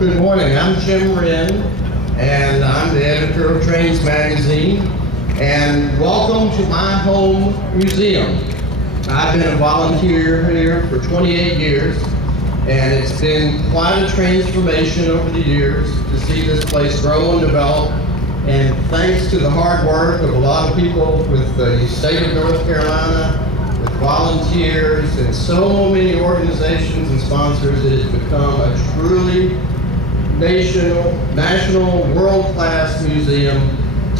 Good morning, I'm Jim Wren, and I'm the editor of Trains Magazine, and welcome to my home museum. I've been a volunteer here for 28 years, and it's been quite a transformation over the years to see this place grow and develop, and thanks to the hard work of a lot of people with the state of North Carolina, with volunteers, and so many organizations and sponsors, it has become a truly national, world-class museum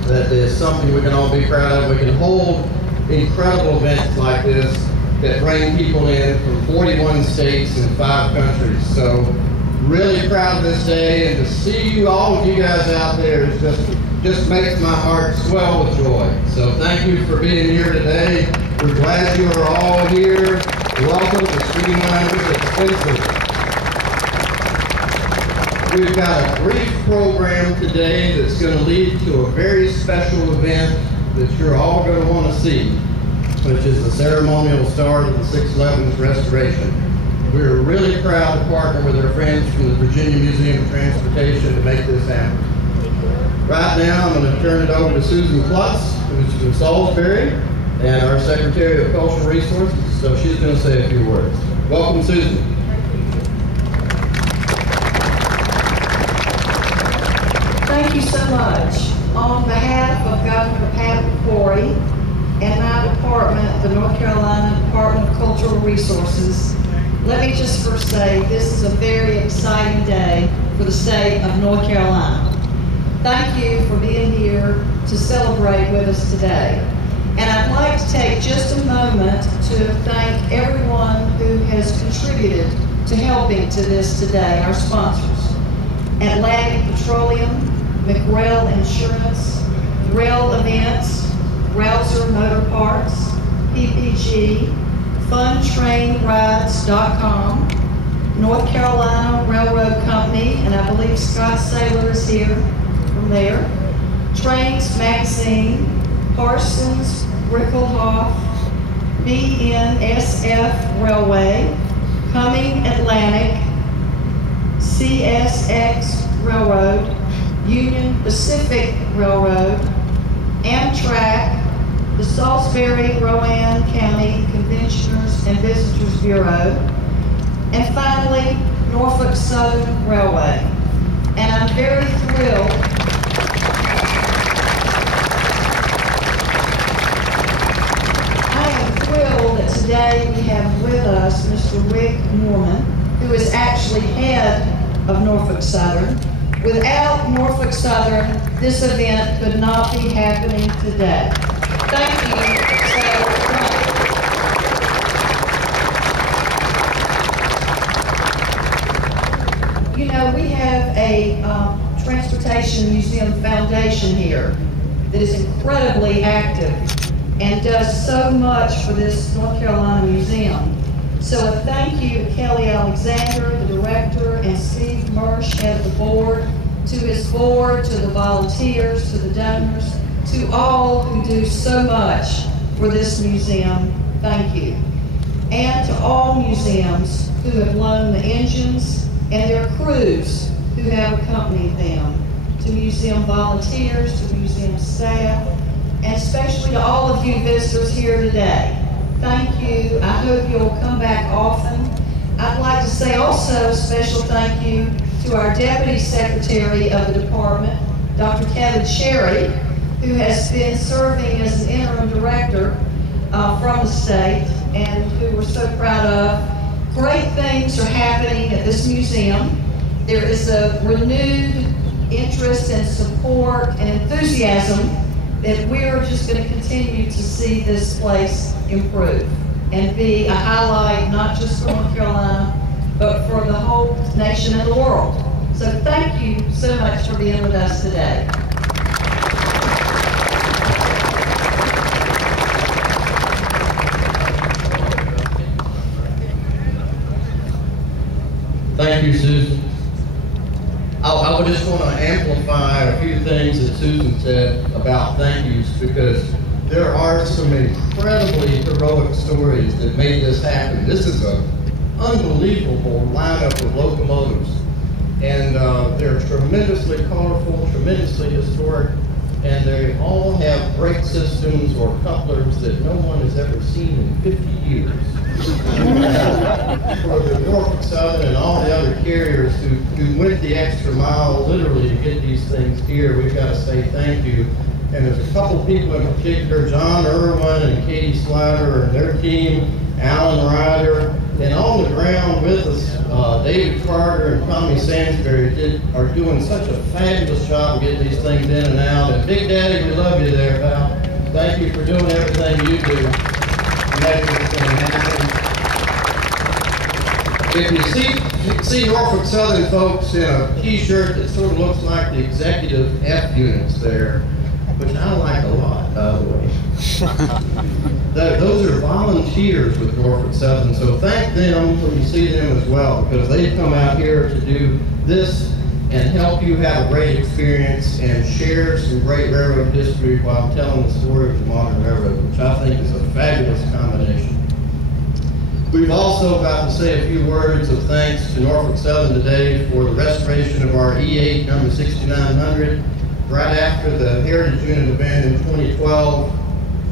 that is something we can all be proud of. We can hold incredible events like this that bring people in from 41 states and 5 countries. So really proud of this day, and to see all of you guys out there is just makes my heart swell with joy. So thank you for being here today. We're glad you are all here. Welcome to Streamliners at Spencer. We've got a brief program today that's going to lead to a very special event that you're all going to want to see, which is the ceremonial start of the 611's restoration. We're really proud to partner with our friends from the Virginia Museum of Transportation to make this happen. Right now, I'm going to turn it over to Susan Klutz, who's from Salisbury, and our Secretary of Cultural Resources, so she's going to say a few words. Welcome, Susan. Thank you so much. On behalf of Governor Pat McCrory and my department, the North Carolina Department of Cultural Resources, let me just first say this is a very exciting day for the state of North Carolina. Thank you for being here to celebrate with us today. And I'd like to take just a moment to thank everyone who has contributed to helping to this today, our sponsors: Atlantic Petroleum, McRail Insurance, Rail Events, Rouser Motor Parts, PPG, FunTrainRides.com, North Carolina Railroad Company, and I believe Scott Saylor is here from there, Trains Magazine, Parsons Bricklehoff, BNSF Railway, Cumming Atlantic, CSX Railroad, Union Pacific Railroad, Amtrak, the Salisbury-Rowan County Conventioners and Visitors Bureau, and finally, Norfolk Southern Railway. And I'm very thrilled that today we have with us Mr. Wick Moorman, who is actually head of Norfolk Southern. Without Norfolk Southern, this event could not be happening today. Thank you so much. You know, we have a Transportation Museum Foundation here that is incredibly active and does so much for this North Carolina museum. So a thank you to Kelly Alexander, the director, and Steve Mersch, head of the board, to his board, to the volunteers, to the donors, to all who do so much for this museum. Thank you. And to all museums who have loaned the engines and their crews who have accompanied them, to museum volunteers, to museum staff, and especially to all of you visitors here today. Thank you. I hope you'll come back often. I'd like to say also a special thank you to our Deputy Secretary of the Department, Dr. Kevin Sherry, who has been serving as an interim director from the state, and who we're so proud of. Great things are happening at this museum. There is a renewed interest and support and enthusiasm that we're just going to continue to see this place improve and be a highlight, not just for North Carolina, but for the whole nation and the world. So thank you so much for being with us today. Thank you, Susan. I would just want to amplify a few things that Susan said about thank yous, because there are some incredibly heroic stories that made this happen. This is an unbelievable lineup of locomotives. And they're tremendously colorful, tremendously historic, and they all have brake systems or couplers that no one has ever seen in 50 years. For the Norfolk Southern and all the other carriers who went the extra mile literally to get these things here, we've got to say thank you. And there's a couple people in particular, John Irwin and Katie Slider and their team, Alan Ryder, and on the ground with us, David Carter and Tommy Sansbury are doing such a fabulous job of getting these things in and out. And Big Daddy, we love you there, pal. Thank you for doing everything you do to make this thing happen. If you see Norfolk Southern folks in a t-shirt that sort of looks like the executive F units there, which I like a lot, by the way. Those are volunteers with Norfolk Southern, so thank them when you see them as well, because they come out here to do this and help you have a great experience and share some great railroad history while telling the story of the modern railroad, which I think is a fabulous combination. We've also got to say a few words of thanks to Norfolk Southern today for the restoration of our E8 number 6900. Right after the Heritage Unit event in 2012,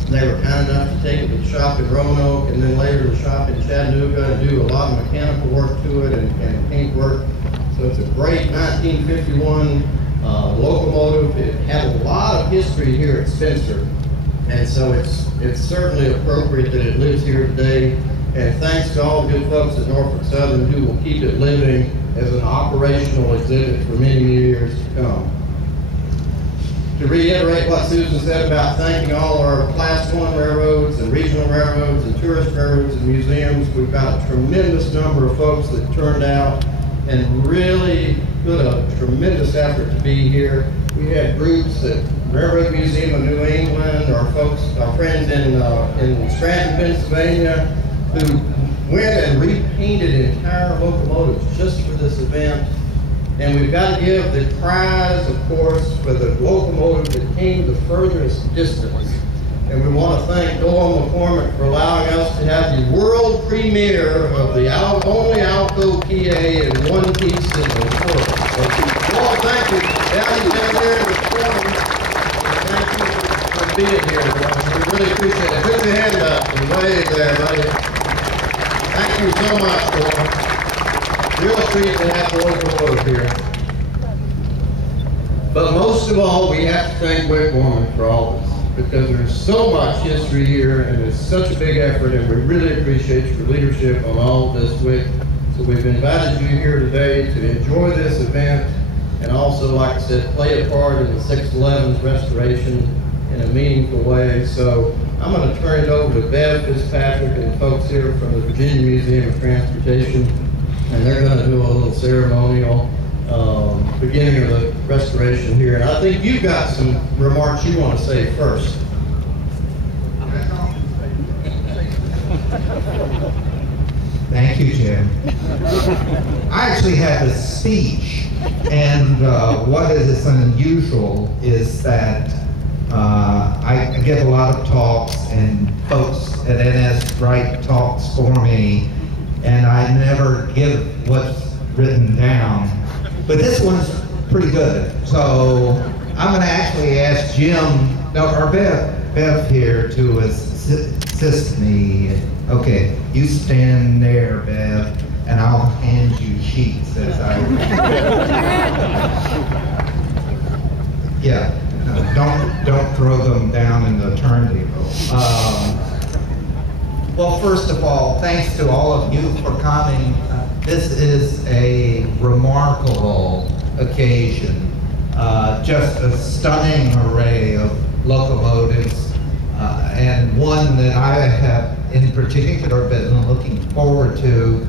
they were kind enough to take it to the shop in Roanoke and then later the shop in Chattanooga and do a lot of mechanical work to it and paint work. So it's a great 1951 locomotive. It had a lot of history here at Spencer, and so it's certainly appropriate that it lives here today. And thanks to all the good folks at Norfolk Southern who will keep it living as an operational exhibit for many years to come. To reiterate what Susan said about thanking all our Class 1 railroads and regional railroads and tourist railroads and museums, we've got a tremendous number of folks that turned out and really put a tremendous effort to be here. We had groups at Railroad Museum of New England, our friends in Scranton, Pennsylvania, who went and repainted entire locomotives just for this event. And we've got to give the prize, of course, for the locomotive that came the furthest distance. And we want to thank Doyle McCormick for allowing us to have the world premiere of the only Alco PA in one piece in the world. So, Doyle, thank you. Down there in the corner. Thank you for being here. We really appreciate it. Put your hand up and wave there, buddy. Thank you so much, Doyle. Real treat to have the locomotive here. But most of all, we have to thank Wick Moorman for all this, because there's so much history here, and it's such a big effort, and we really appreciate your leadership on all of this, Wick. So we've invited you here today to enjoy this event, and also, like I said, play a part in the 611's restoration in a meaningful way. So I'm going to turn it over to Bev Fitzpatrick and the folks here from the Virginia Museum of Transportation. And they're going to do a little ceremonial beginning of the restoration here. And I think you've got some remarks you want to say first. Thank you, Jim. I actually have a speech, and what is unusual is that I give a lot of talks, and folks at NS write talks for me, and I never give what's written down. But this one's pretty good. So I'm going to actually ask Jim, or Bev here to assist me. Okay, you stand there, Bev, and I'll hand you sheets as I... Yeah, don't throw them down in the turntable. Well, first of all, thanks to all of you for coming. This is a remarkable occasion. Just a stunning array of locomotives, and one that I have in particular been looking forward to.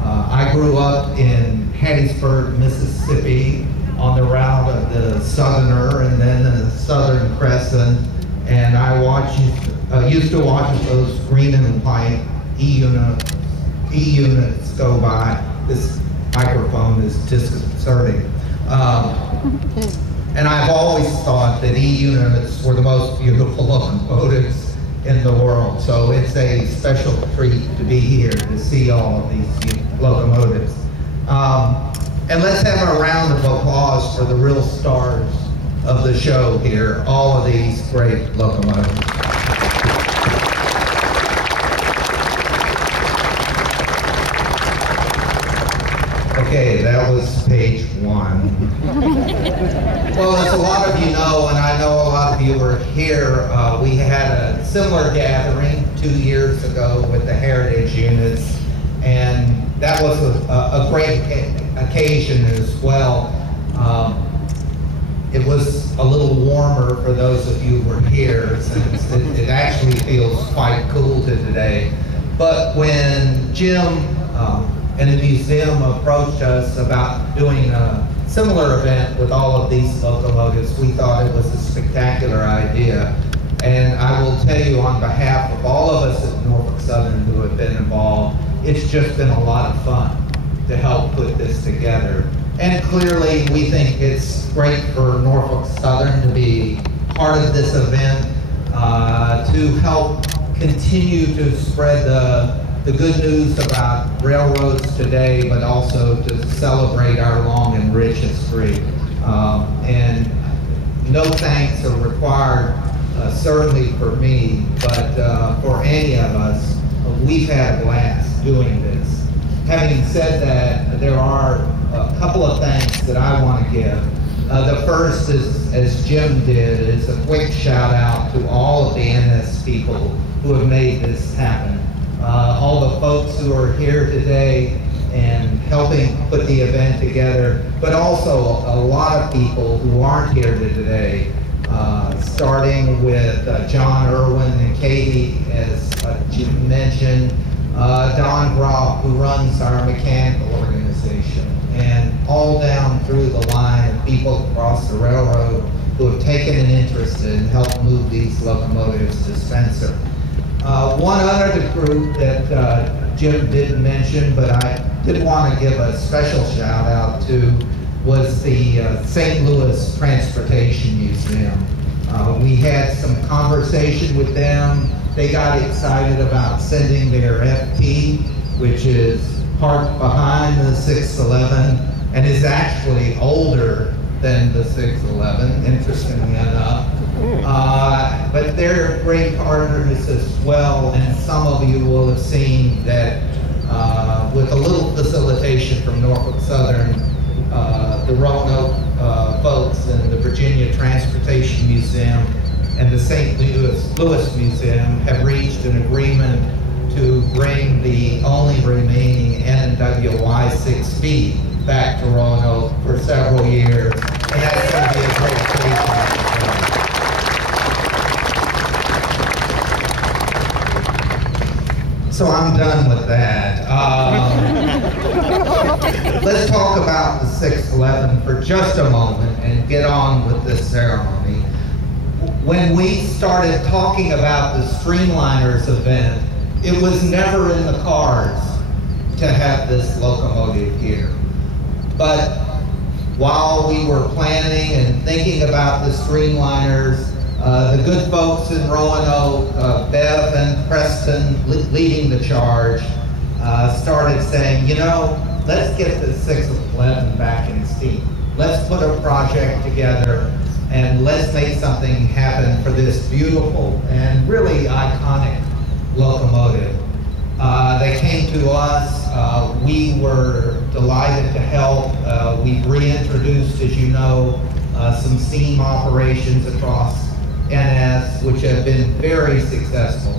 I grew up in Hattiesburg, Mississippi, on the route of the Southerner and then the Southern Crescent, and I used to watch those green and white E-units go by. This microphone is disconcerting. And I've always thought that E-units were the most beautiful locomotives in the world. So it's a special treat to be here to see all of these locomotives. And let's have a round of applause for the real stars of the show here, all of these great locomotives. Okay, that was page 1. Well, as a lot of you know, and I know a lot of you were here, we had a similar gathering 2 years ago with the Heritage Units, and that was a great occasion as well. It was a little warmer for those of you who were here, since it actually feels quite cool today. But when Jim and the museum approached us about doing a similar event with all of these locomotives, we thought it was a spectacular idea. And I will tell you, on behalf of all of us at Norfolk Southern who have been involved, it's just been a lot of fun to help put this together. And clearly, we think it's great for Norfolk Southern to be part of this event, to help continue to spread the good news about railroads today, but also to celebrate our long and rich history. And no thanks are required, certainly for me, but for any of us. We've had a blast doing this. Having said that, there are a couple of thanks that I want to give. The first is, as Jim did, is a quick shout out to all of the NS people who have made this happen. All the folks who are here today and helping put the event together, but also a lot of people who aren't here today, starting with John Irwin and Katie, as Jim mentioned, Don Groff, who runs our mechanical organization, and all down through the line of people across the railroad who have taken an interest in helping move these locomotives to Spencer. One other group that Jim didn't mention, but I did want to give a special shout out to, was the St. Louis Transportation Museum. We had some conversation with them. They got excited about sending their FT, which is parked behind the 611 and is actually older than the 611, interestingly enough. But they're great partners as well, and some of you will have seen that with a little facilitation from Norfolk Southern, the Roanoke folks and the Virginia Transportation Museum and the St. Louis Museum have reached an agreement to bring the only remaining NWY 6B back to Roanoke for several years, and that's going to be a great occasion. So I'm done with that. Let's talk about the 611 for just a moment and get on with this ceremony. When we started talking about the Streamliners event, it was never in the cards to have this locomotive here. But while we were planning and thinking about the Streamliners, the good folks in Roanoke, Bev and Preston leading the charge, started saying, you know, let's get the 611 back in steam. Let's put a project together and let's make something happen for this beautiful and really iconic locomotive. They came to us. We were delighted to help. We've reintroduced, as you know, some steam operations across NS, which have been very successful.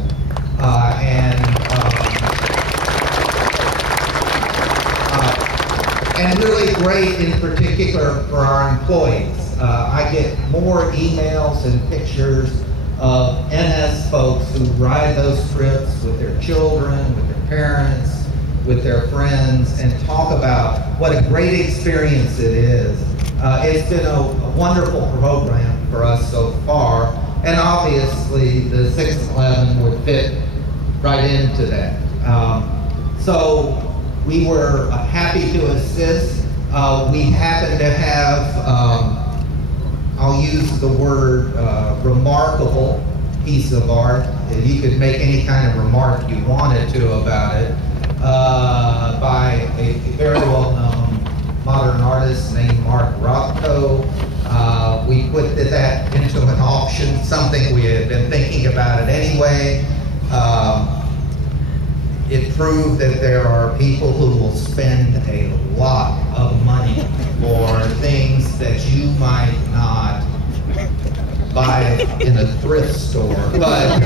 And really great in particular for our employees. I get more emails and pictures of NS folks who ride those trips with their children, with their parents, with their friends, and talk about what a great experience it is. It's been a wonderful program for us so far, and obviously the 611 would fit right into that. So we were happy to assist. We happen to have, I'll use the word remarkable piece of art. You could make any kind of remark you wanted to about it, by a very well-known modern something we had been thinking about it anyway. It proved that there are people who will spend a lot of money for things that you might not buy in a thrift store. But,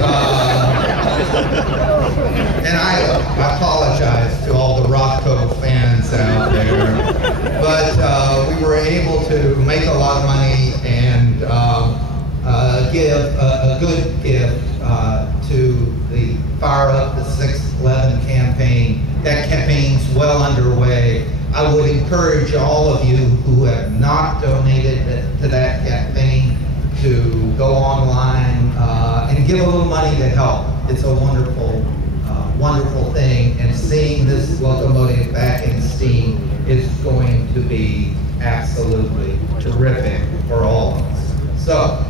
and I apologize to all the Rocco fans out there, but we were able to make a lot of money and give a good gift to the Fire Up the 611 campaign. That campaign's well underway. I would encourage all of you who have not donated to that campaign to go online and give a little money to help. It's a wonderful, wonderful thing, and seeing this locomotive back in steam is going to be absolutely terrific for all of us. So,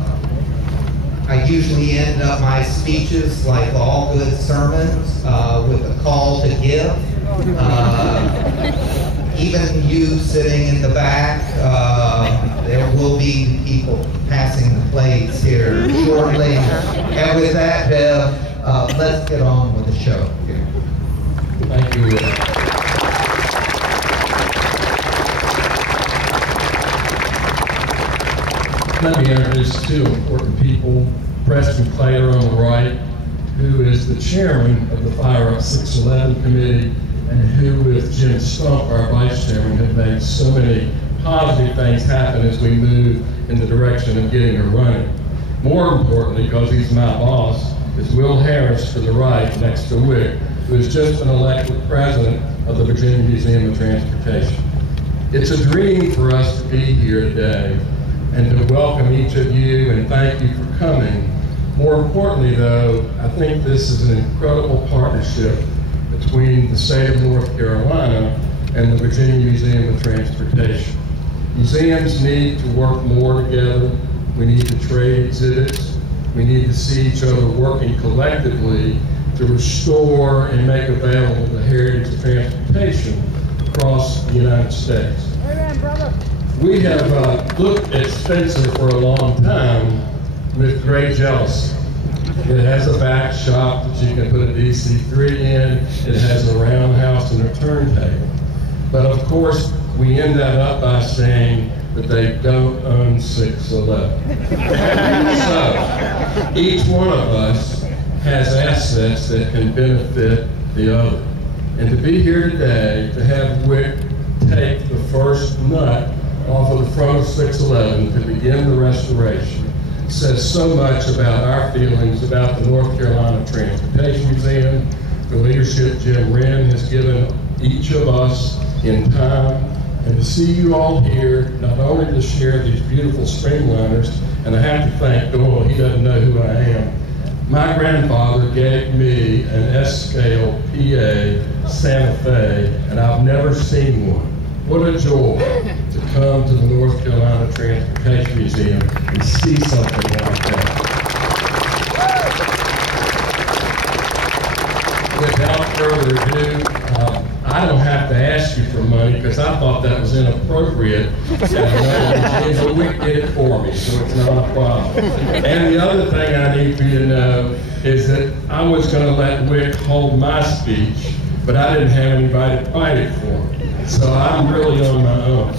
I usually end up my speeches, like all good sermons, with a call to give. Even you sitting in the back, there will be people passing the plates here shortly. And with that, Bev, let's get on with the show here. Thank you. Let me introduce two important people. Preston Clater on the right, who is the chairman of the Fire Up 611 committee, and who, with Jim Stump, our vice chairman, have made so many positive things happen as we move in the direction of getting her running. More importantly, because he's my boss, is Will Harris to the right, next to Wick, who has just been elected president of the Virginia Museum of Transportation. It's a dream for us to be here today and to welcome each of you and thank you for coming. More importantly, though, I think this is an incredible partnership between the state of North Carolina and the Virginia Museum of Transportation. Museums need to work more together. We need to trade exhibits. We need to see each other working collectively to restore and make available the heritage of transportation across the United States. Amen, brother. We have looked at Spencer for a long time with great jealousy. It has a back shop that you can put a DC-3 in. It has a roundhouse and a turntable. But of course, we end that up by saying that they don't own 611. So, each one of us has assets that can benefit the other. And to be here today, to have Wick take the first nut off of the front of 611 to begin the restoration says so much about our feelings about the North Carolina Transportation Museum, the leadership Jim Wren has given each of us in time, and to see you all here, not only to share these beautiful Streamliners, and I have to thank Doyle, he doesn't know who I am. My grandfather gave me an S-scale PA Santa Fe, and I've never seen one. What a joy to come to the North Carolina Transportation Museum and see something like that. Without further ado, I don't have to ask you for money because I thought that was inappropriate. But Wick did it for me, so it's not a problem. And the other thing I need for you to know is that I was going to let Wick hold my speech, but I didn't have anybody to fight it for me. So I'm really on my own.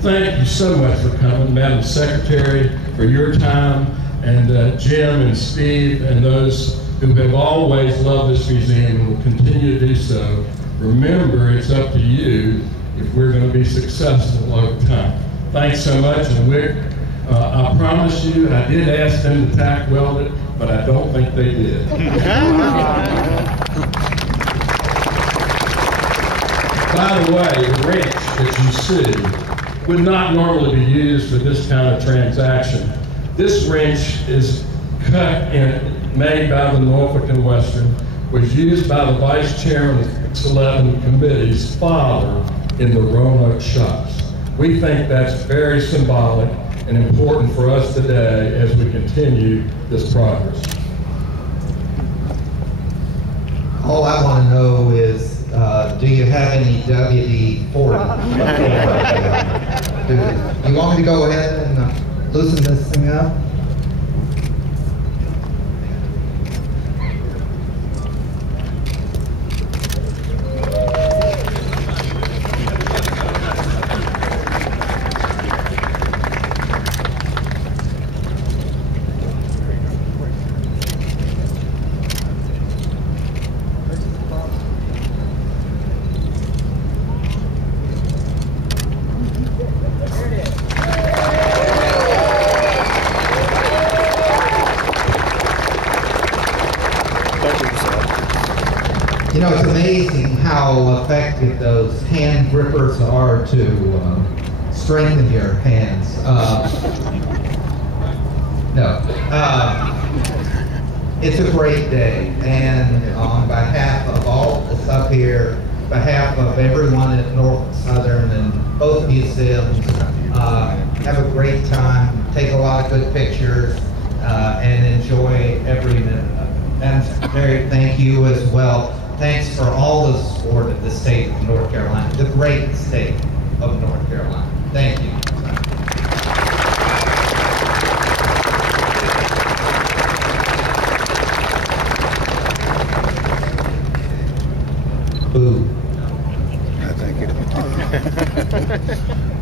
Thank you so much for coming, Madam Secretary, for your time, and Jim and Steve and those who have always loved this museum and will continue to do so. Remember, it's up to you if we're going to be successful over time. Thanks so much, and Wick, I promise you, I did ask them to tack weld it, but I don't think they did. By the way, the wrench that you see would not normally be used for this kind of transaction. This wrench is cut and made by the Norfolk Western, was used by the Vice Chairman of the 611 Committee's father in the Roanoke shops. We think that's very symbolic and important for us today as we continue this progress. All I want to know is, do you have any WD-40? Do you want me to go ahead and loosen this thing up? it's amazing how effective those hand grippers are to strengthen your hands. It's a great day, and on behalf of all that's up here, behalf of everyone at Norfolk Southern and both museums, have a great time, take a lot of good pictures, and enjoy every minute of it. And Mary, thank you as well. Thanks for all the support of the state of North Carolina, the great state of North Carolina. Thank you. Boo. Thank you.